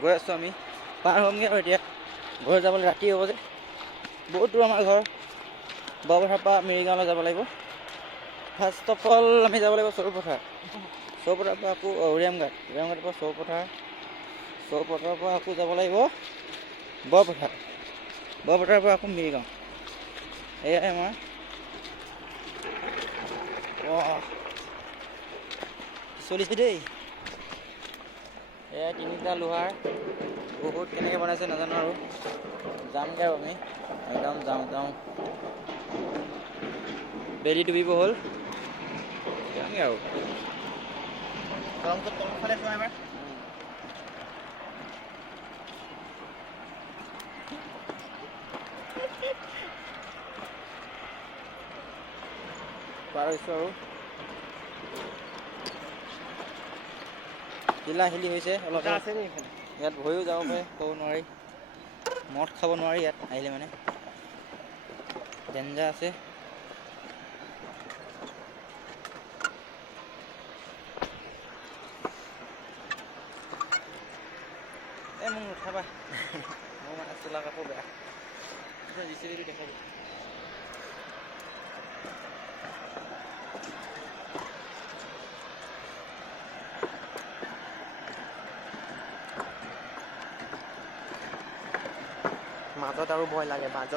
গৈ আছোঁ আমি পাৰ হ'মগৈ আৰু এতিয়া ঘৰ যাবলৈ ৰাতি হ'ব যে বহুত দূৰ আমাৰ ঘৰ বৰপথাৰৰ পৰা মিৰিগাঁৱলৈ যাব লাগিব ফাৰ্ষ্ট অফ অল আমি যাব লাগিব চৌপথাৰ পৰা আকৌ ৰিয়ামঘাটৰ পৰা চৌপথাৰৰ পৰা আকৌ যাব লাগিব বৰপথাৰৰ পৰা আকৌ মিৰিগাঁও এয়াই আমাৰ চলিছে দেই এয়া তিনিটা লোহাৰ বহুত কেনেকৈ বনাইছে নাজানো আৰু যামগৈ আৰু আমি একদম যাওঁ বেলি ডুবিব হ'ল যামগৈ আৰু তলফালে চোৱা এবাৰ পাৰ হৈছোঁ আৰু হিলাহিলি হৈছে অলপ আছে ইয়াত ভয়ো যাব পাৰে ক'ব নোৱাৰি মদ খাব নোৱাৰি ইয়াত আহিলে মানে ডেঞ্জাৰ আছে এই মোক নুঠাবা মোৰ মানে চোলা কাপোৰ বেয়া জিচিবিটো দেখাই দিওঁ মাজত আৰু ভয় লাগে মাজত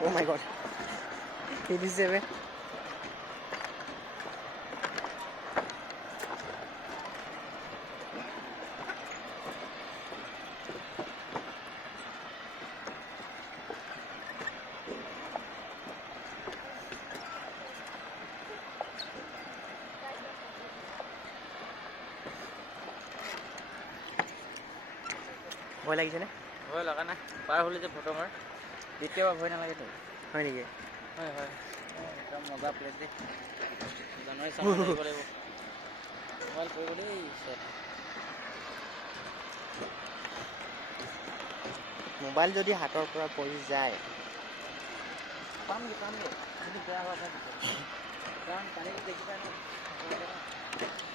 অ' মাই গড কি দিছে বে ভয় লাগিছেনে ভয় লগা নাই পাৰ হ'লে যে ফটোমাৰ দ্বিতীয়বাৰ ভয় নালাগেতো হয় নেকি হয় একদম মজা প্লেচ দেই জানুৱাৰী চামাৰ আহিব লাগিব মোবাইল কৰিব দেই মোবাইল যদি হাতৰ পৰা পৰি যায় পামগৈ যদি বেয়া হোৱা কাৰণ পানীটো দেখি পাই ন